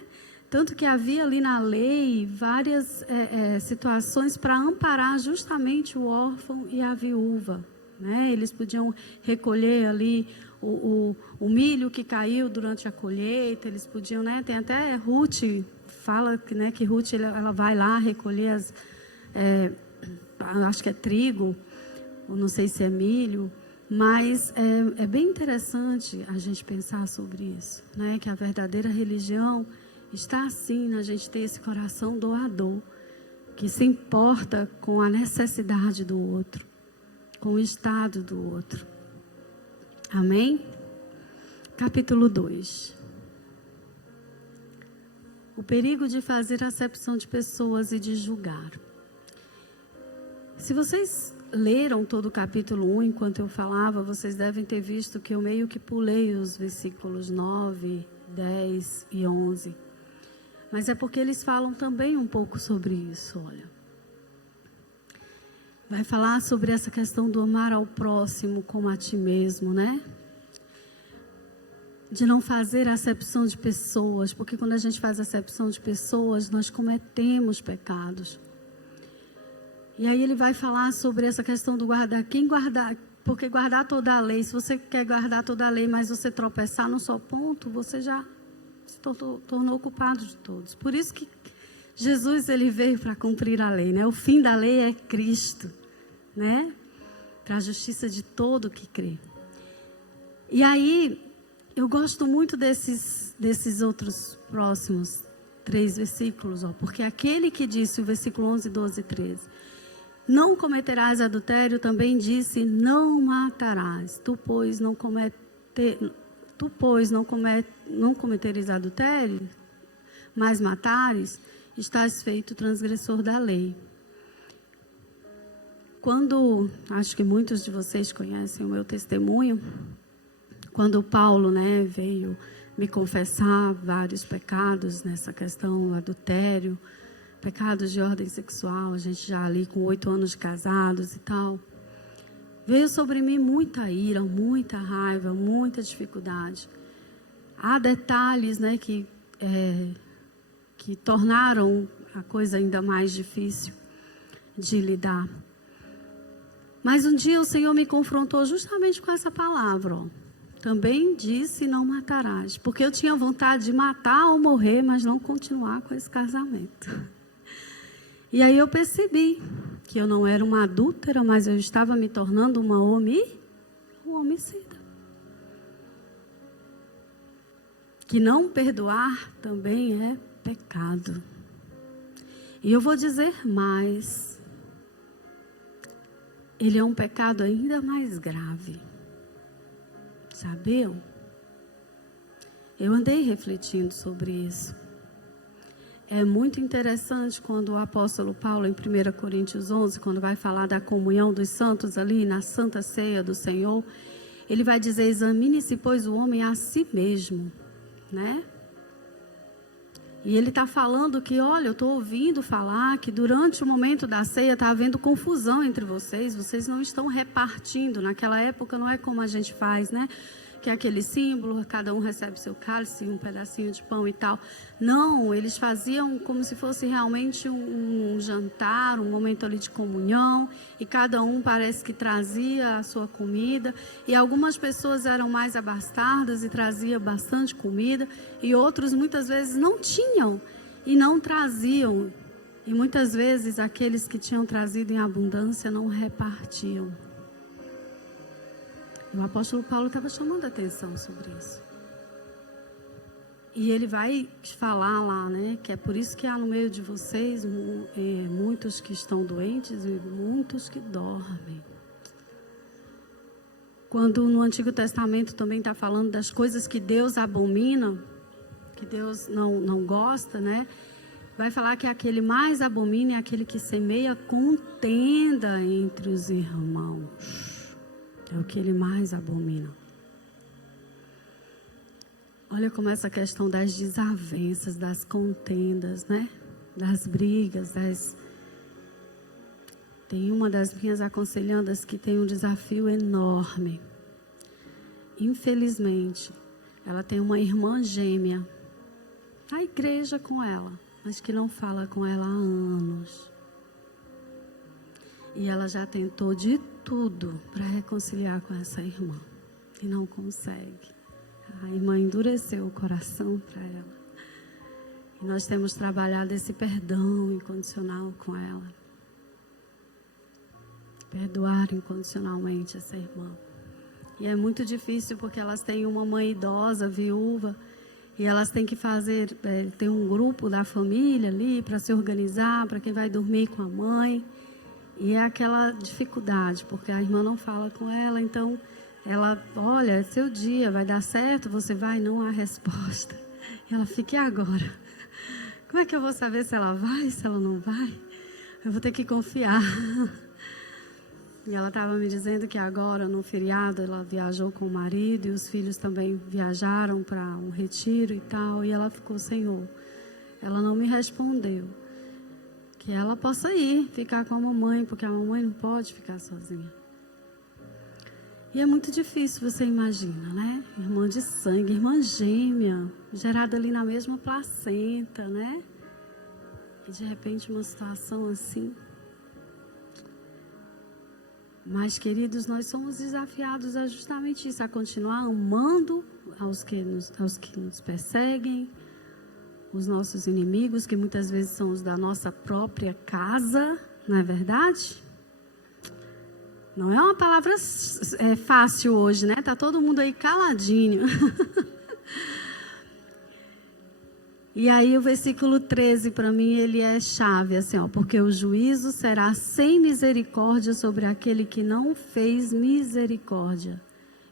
Tanto que havia ali na lei várias situações para amparar justamente o órfão e a viúva, né? Eles podiam recolher ali o milho que caiu durante a colheita, eles podiam, né? Tem até Ruth, fala que, né, que Ruth ela vai lá recolher acho que é trigo, ou não sei se é milho, mas é bem interessante a gente pensar sobre isso, né? Que a verdadeira religião está assim, na gente ter esse coração doador, que se importa com a necessidade do outro, com o estado do outro. Amém? Capítulo 2. O perigo de fazer acepção de pessoas e de julgar. Se vocês leram todo o capítulo 1 enquanto eu falava, vocês devem ter visto que eu meio que pulei os versículos 9, 10 e 11. Mas é porque eles falam também um pouco sobre isso, olha. Vai falar sobre essa questão do amar ao próximo como a ti mesmo, né? De não fazer acepção de pessoas, porque quando a gente faz acepção de pessoas, nós cometemos pecados. E aí ele vai falar sobre essa questão do guardar. Porque guardar toda a lei, se você quer guardar toda a lei, mas você tropeçar num só ponto, você já se tornou culpado de todos. Por isso que Jesus ele veio para cumprir a lei, né? O fim da lei é Cristo, né? Para a justiça de todo que crê. E aí, eu gosto muito desses outros próximos 3 versículos, porque aquele que disse, o versículo 11, 12 e 13, não cometerás adultério, também disse, não matarás. Tu, pois, não cometeres adultério, mas matares, estás feito transgressor da lei. Quando, acho que muitos de vocês conhecem o meu testemunho, quando Paulo, né, veio me confessar vários pecados nessa questão do adultério, pecados de ordem sexual, a gente já ali com 8 anos de casados e tal, veio sobre mim muita ira, muita raiva, muita dificuldade. Há detalhes, né, que tornaram a coisa ainda mais difícil de lidar. Mas um dia o Senhor me confrontou justamente com essa palavra, ó. Também disse, não matarás. Porque eu tinha vontade de matar ou morrer, mas não continuar com esse casamento. E aí eu percebi que eu não era uma adúltera, mas eu estava me tornando uma homicida. Que não perdoar também é pecado. E eu vou dizer mais. Ele é um pecado ainda mais grave. Sabiam? Eu andei refletindo sobre isso. É muito interessante quando o apóstolo Paulo, em 1 Coríntios 11, quando vai falar da comunhão dos santos ali na Santa Ceia do Senhor, ele vai dizer, examine-se, pois, o homem a si mesmo, né? E ele está falando que, olha, eu estou ouvindo falar que durante o momento da ceia está havendo confusão entre vocês não estão repartindo. Naquela época não é como a gente faz, né? Que é aquele símbolo, cada um recebe seu cálice, um pedacinho de pão e tal. Não, eles faziam como se fosse realmente um jantar, um momento ali de comunhão, e cada um parece que trazia a sua comida, e algumas pessoas eram mais abastadas e traziam bastante comida, e outros muitas vezes não tinham e não traziam, e muitas vezes aqueles que tinham trazido em abundância não repartiam. O apóstolo Paulo estava chamando a atenção sobre isso. E ele vai falar lá, né, que é por isso que há no meio de vocês muitos que estão doentes e muitos que dormem. Quando no Antigo Testamento também está falando das coisas que Deus abomina, que Deus não gosta, né? Vai falar que aquele mais abomina é aquele que semeia contenda entre os irmãos. É o que ele mais abomina. Olha como essa questão das desavenças, das contendas, né? Das brigas, Tem uma das minhas aconselhandas que tem um desafio enorme. Infelizmente, ela tem uma irmã gêmea na igreja com ela, mas que não fala com ela há anos. E ela já tentou de tudo para reconciliar com essa irmã. E não consegue. A irmã endureceu o coração para ela. E nós temos trabalhado esse perdão incondicional com ela. Perdoar incondicionalmente essa irmã. E é muito difícil porque elas têm uma mãe idosa, viúva. E elas têm que fazer, tem um grupo da família ali para se organizar, para quem vai dormir com a mãe. E é aquela dificuldade, porque a irmã não fala com ela, então ela, olha, é seu dia, vai dar certo, você vai, não há resposta. E ela fica, e agora? Como é que eu vou saber se ela vai, se ela não vai? Eu vou ter que confiar. E ela estava me dizendo que agora, no feriado, ela viajou com o marido e os filhos também viajaram para um retiro e tal, e ela ficou, Senhor, ela não me respondeu. Que ela possa ir, ficar com a mamãe, porque a mamãe não pode ficar sozinha. E é muito difícil, você imagina, né? Irmã de sangue, irmã gêmea, gerada ali na mesma placenta, né? E de repente uma situação assim. Mas, queridos, nós somos desafiados a justamente isso, a continuar amando aos que nos perseguem, os nossos inimigos, que muitas vezes são os da nossa própria casa, não é verdade? Não é uma palavra fácil hoje, né? Tá todo mundo aí caladinho. E aí o versículo 13, para mim, ele é chave, assim, ó, porque o juízo será sem misericórdia sobre aquele que não fez misericórdia.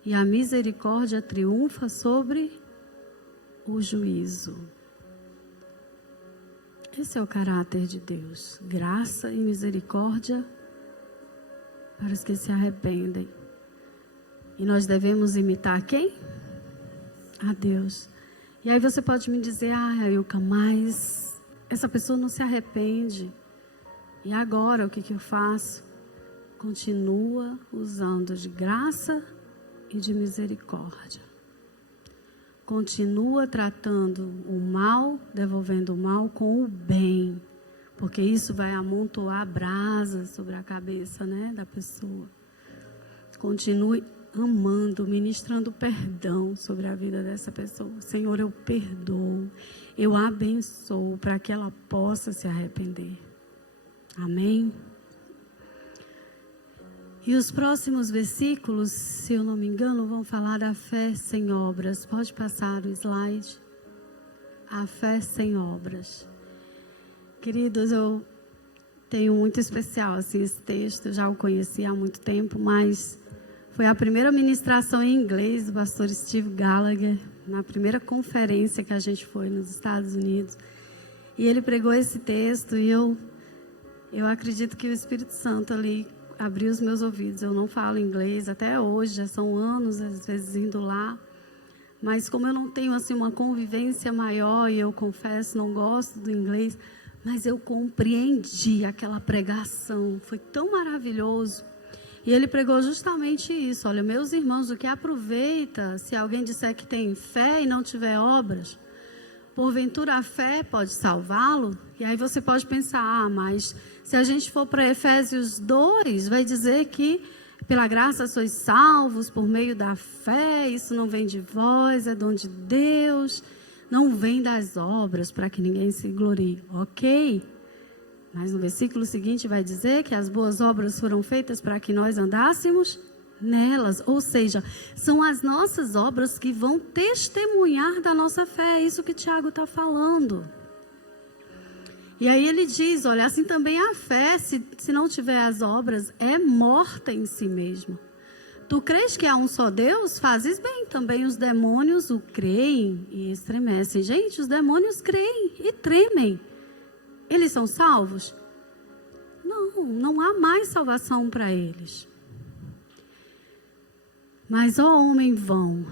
E a misericórdia triunfa sobre o juízo. Esse é o caráter de Deus, graça e misericórdia para os que se arrependem. E nós devemos imitar quem? A Deus. E aí você pode me dizer, Ailka, mas essa pessoa não se arrepende. E agora o que eu faço? Continua usando de graça e de misericórdia. Continua tratando o mal, devolvendo o mal com o bem. Porque isso vai amontoar brasas sobre a cabeça, né, da pessoa. Continue amando, ministrando perdão sobre a vida dessa pessoa. Senhor, eu perdoo, eu abençoo para que ela possa se arrepender. Amém? E os próximos versículos, se eu não me engano, vão falar da fé sem obras. Pode passar o slide. A fé sem obras. Queridos, eu tenho muito especial assim, esse texto. Eu já o conheci há muito tempo, mas foi a primeira ministração em inglês do pastor Steve Gallagher, na primeira conferência que a gente foi nos Estados Unidos. E ele pregou esse texto e eu acredito que o Espírito Santo ali abriu os meus ouvidos. Eu não falo inglês até hoje, já são anos, às vezes, indo lá. mas como eu não tenho assim uma convivência maior, e eu confesso, não gosto do inglês, mas eu compreendi aquela pregação, foi tão maravilhoso. E ele pregou justamente isso: olha, meus irmãos, o que aproveita se alguém disser que tem fé e não tiver obras? Porventura a fé pode salvá-lo? E aí você pode pensar, mas se a gente for para Efésios 2, vai dizer que pela graça sois salvos por meio da fé, isso não vem de vós, é dom de Deus, não vem das obras para que ninguém se glorie. Ok, mas no versículo seguinte vai dizer que as boas obras foram feitas para que nós andássemos nelas, ou seja, são as nossas obras que vão testemunhar da nossa fé. É isso que Tiago está falando. E aí ele diz, olha, assim também a fé, se não tiver as obras, é morta em si mesma. Tu crês que há um só Deus? Fazes bem, também os demônios o creem e estremecem. Gente, os demônios creem e tremem. Eles são salvos? Não há mais salvação para eles. Mas, ó homem vão,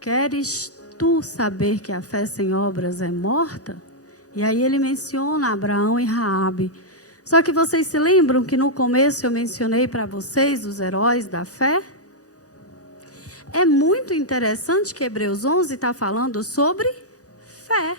queres tu saber que a fé sem obras é morta? E aí ele menciona Abraão e Raabe. Só que vocês se lembram que no começo eu mencionei para vocês os heróis da fé? É muito interessante que Hebreus 11 está falando sobre fé.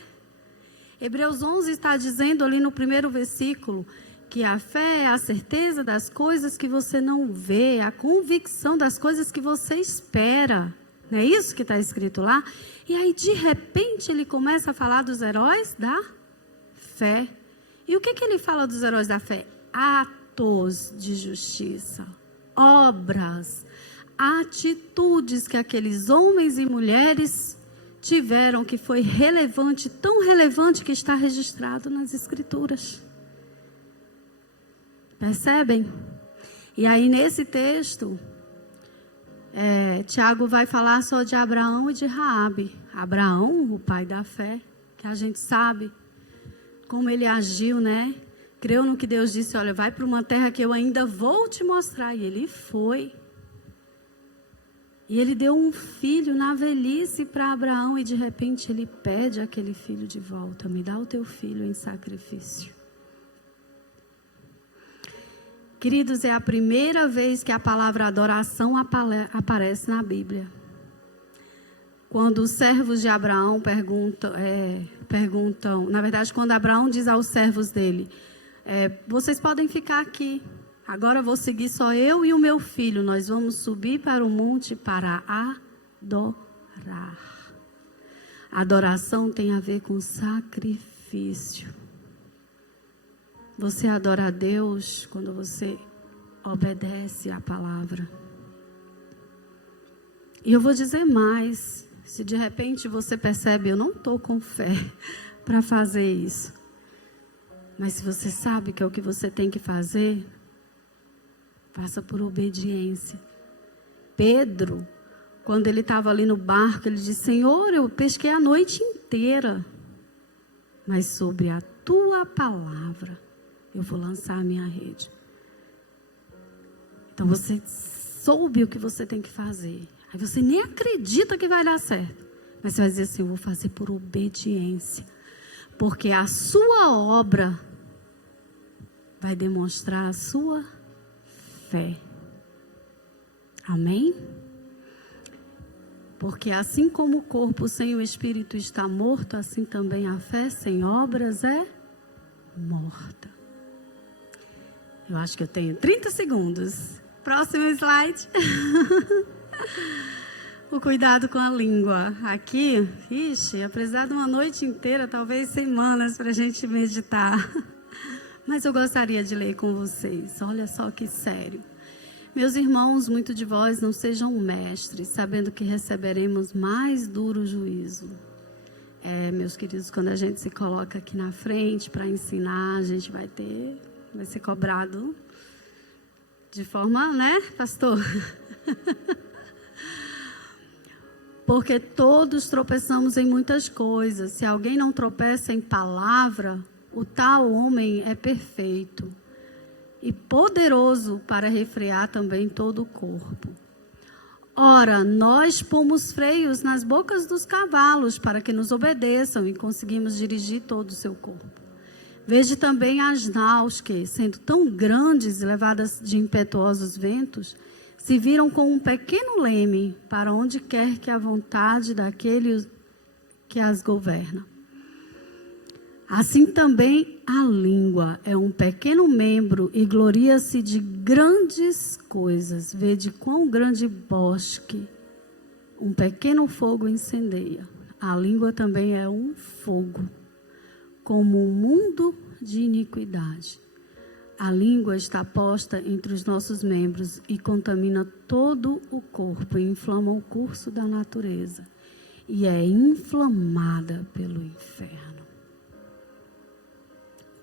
Hebreus 11 está dizendo ali no primeiro versículo que a fé é a certeza das coisas que você não vê, a convicção das coisas que você espera. Não é isso que está escrito lá? E aí, de repente, ele começa a falar dos heróis da fé. E o que ele fala dos heróis da fé? Atos de justiça, obras, atitudes que aqueles homens e mulheres tiveram, que foi relevante, tão relevante que está registrado nas Escrituras. Percebem? E aí nesse texto, Tiago vai falar só de Abraão e de Raabe. Abraão, o pai da fé, que a gente sabe como ele agiu, né? Creu no que Deus disse, olha, vai para uma terra que eu ainda vou te mostrar. E ele foi. E ele deu um filho na velhice para Abraão e de repente ele pede aquele filho de volta. Me dá o teu filho em sacrifício. Queridos, é a primeira vez que a palavra adoração aparece na Bíblia. Quando os servos de Abraão perguntam, na verdade, quando Abraão diz aos servos dele, vocês podem ficar aqui, agora eu vou seguir só eu e o meu filho, nós vamos subir para o monte para adorar. Adoração tem a ver com sacrifício. Você adora a Deus quando você obedece à palavra. E eu vou dizer mais. Se de repente você percebe, eu não estou com fé para fazer isso. Mas se você sabe que é o que você tem que fazer, faça por obediência. Pedro, quando ele estava ali no barco, ele disse, Senhor, eu pesquei a noite inteira, mas sobre a tua palavra eu vou lançar a minha rede. Então você soube o que você tem que fazer. Aí você nem acredita que vai dar certo. Mas você vai dizer assim, eu vou fazer por obediência. Porque a sua obra vai demonstrar a sua fé. Amém? Porque assim como o corpo sem o espírito está morto, assim também a fé sem obras é morta. Eu acho que eu tenho 30 segundos. Próximo slide. O cuidado com a língua. Aqui, ia precisar de uma noite inteira, talvez semanas, para a gente meditar. Mas eu gostaria de ler com vocês. Olha só que sério. Meus irmãos, muito de vós não sejam mestres, sabendo que receberemos mais duro juízo. Meus queridos, quando a gente se coloca aqui na frente para ensinar, a gente vai ser cobrado de forma, né, pastor? Porque todos tropeçamos em muitas coisas. Se alguém não tropeça em palavra, o tal homem é perfeito e poderoso para refrear também todo o corpo. Ora, nós pomos freios nas bocas dos cavalos para que nos obedeçam e conseguimos dirigir todo o seu corpo. Veja também as naus que, sendo tão grandes e levadas de impetuosos ventos, se viram com um pequeno leme para onde quer que a vontade daquele que as governa. Assim também a língua é um pequeno membro e gloria-se de grandes coisas. Vede quão grande bosque um pequeno fogo incendeia. A língua também é um fogo, como um mundo de iniquidade. A língua está posta entre os nossos membros e contamina todo o corpo e inflama o curso da natureza. E é inflamada pelo inferno.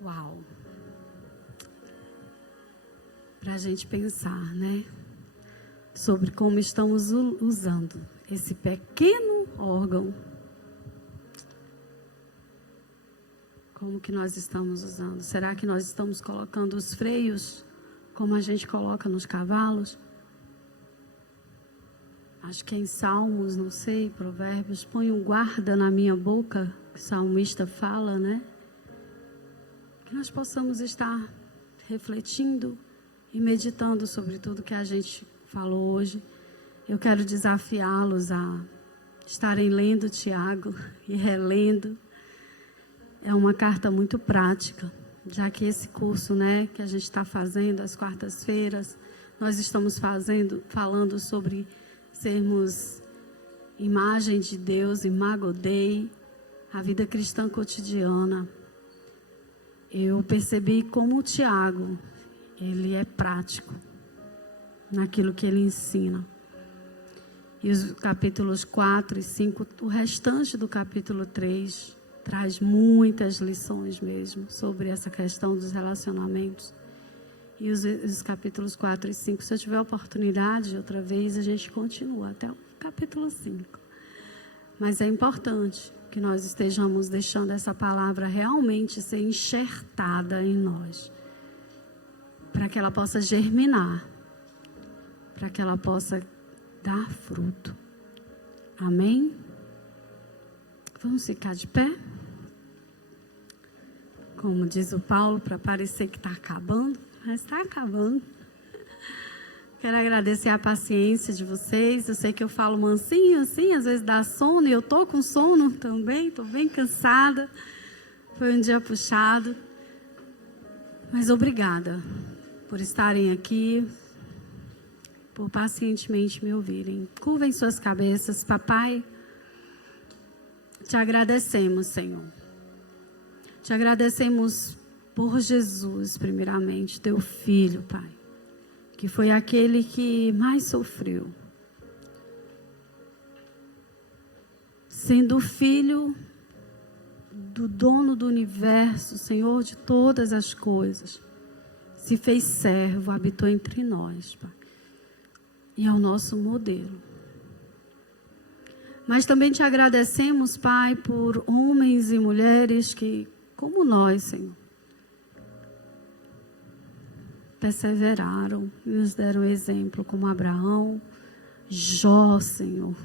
Uau! Para a gente pensar, né? Sobre como estamos usando esse pequeno órgão. Como que nós estamos usando? Será que nós estamos colocando os freios como a gente coloca nos cavalos? Acho que é em Salmos, não sei, Provérbios, põe um guarda na minha boca, que o salmista fala, né? Que nós possamos estar refletindo e meditando sobre tudo que a gente falou hoje. Eu quero desafiá-los a estarem lendo Tiago e relendo. É uma carta muito prática, já que esse curso, né, que a gente está fazendo às quartas-feiras, nós estamos falando sobre sermos imagem de Deus, Imago Dei, a vida cristã cotidiana. Eu percebi como o Tiago, ele é prático naquilo que ele ensina. E os capítulos 4 e 5, o restante do capítulo 3, traz muitas lições mesmo sobre essa questão dos relacionamentos. E os capítulos 4 e 5, se eu tiver oportunidade, outra vez a gente continua até o capítulo 5. Mas é importante que nós estejamos deixando essa palavra realmente ser enxertada em nós, para que ela possa germinar, para que ela possa dar fruto. Amém? Vamos ficar de pé? Como diz o Paulo, para parecer que está acabando, mas está acabando. Quero agradecer a paciência de vocês. Eu sei que eu falo mansinho assim, às vezes dá sono, e eu estou com sono também, estou bem cansada. Foi um dia puxado. Mas obrigada por estarem aqui, por pacientemente me ouvirem. Curvem suas cabeças, papai. Te agradecemos, Senhor. Te agradecemos por Jesus, primeiramente, teu filho, Pai, que foi aquele que mais sofreu. Sendo filho do dono do universo, Senhor de todas as coisas, se fez servo, habitou entre nós, Pai, e é o nosso modelo. Mas também te agradecemos, Pai, por homens e mulheres que, como nós, Senhor, perseveraram e nos deram exemplo, como Abraão, Jó, Senhor.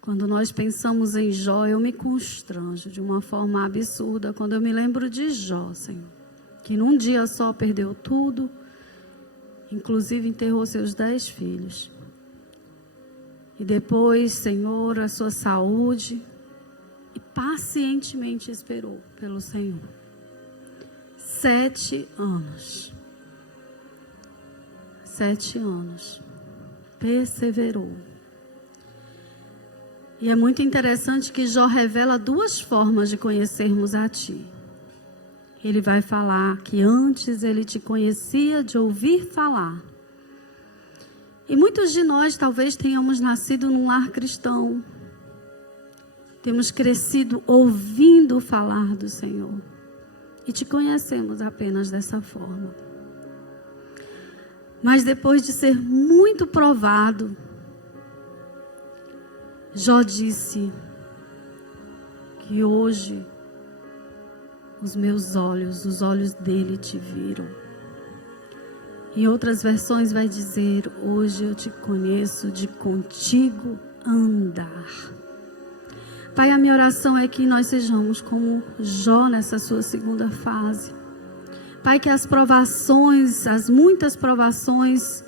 Quando nós pensamos em Jó, eu me constranjo de uma forma absurda quando eu me lembro de Jó, Senhor, que num dia só perdeu tudo, inclusive enterrou seus 10 filhos. E depois, Senhor, a sua saúde, e pacientemente esperou pelo Senhor. 7 anos. 7 anos. Perseverou. E é muito interessante que Jó revela 2 formas de conhecermos a Ti. Ele vai falar que antes ele te conhecia de ouvir falar. E muitos de nós talvez tenhamos nascido num lar cristão. Temos crescido ouvindo falar do Senhor. E te conhecemos apenas dessa forma. Mas depois de ser muito provado, Jó disse que hoje os meus olhos, os olhos dele te viram. Em outras versões vai dizer: hoje eu te conheço de contigo andar. Pai, a minha oração é que nós sejamos como Jó nessa sua segunda fase. Pai, que as provações, as muitas provações,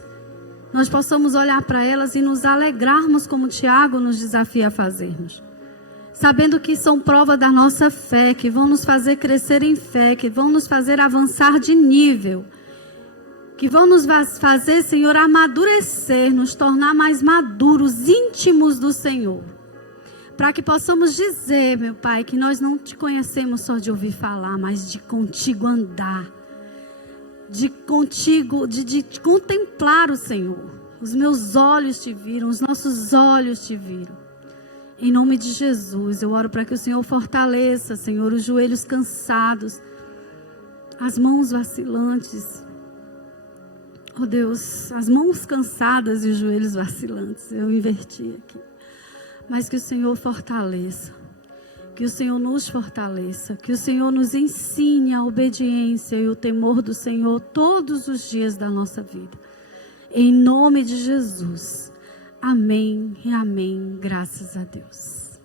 nós possamos olhar para elas e nos alegrarmos como Tiago nos desafia a fazermos. Sabendo que são prova da nossa fé, que vão nos fazer crescer em fé, que vão nos fazer avançar de nível, que vão nos fazer, Senhor, amadurecer, nos tornar mais maduros, íntimos do Senhor. Para que possamos dizer, meu Pai, que nós não te conhecemos só de ouvir falar, mas de contigo andar. De contemplar o Senhor. Os meus olhos te viram, os nossos olhos te viram. Em nome de Jesus, eu oro para que o Senhor fortaleça, Senhor, os joelhos cansados, as mãos vacilantes. Oh Deus, as mãos cansadas e os joelhos vacilantes. Eu inverti aqui. Mas que o Senhor fortaleça. Que o Senhor nos fortaleça. Que o Senhor nos ensine a obediência e o temor do Senhor todos os dias da nossa vida. Em nome de Jesus. Amém e amém. Graças a Deus.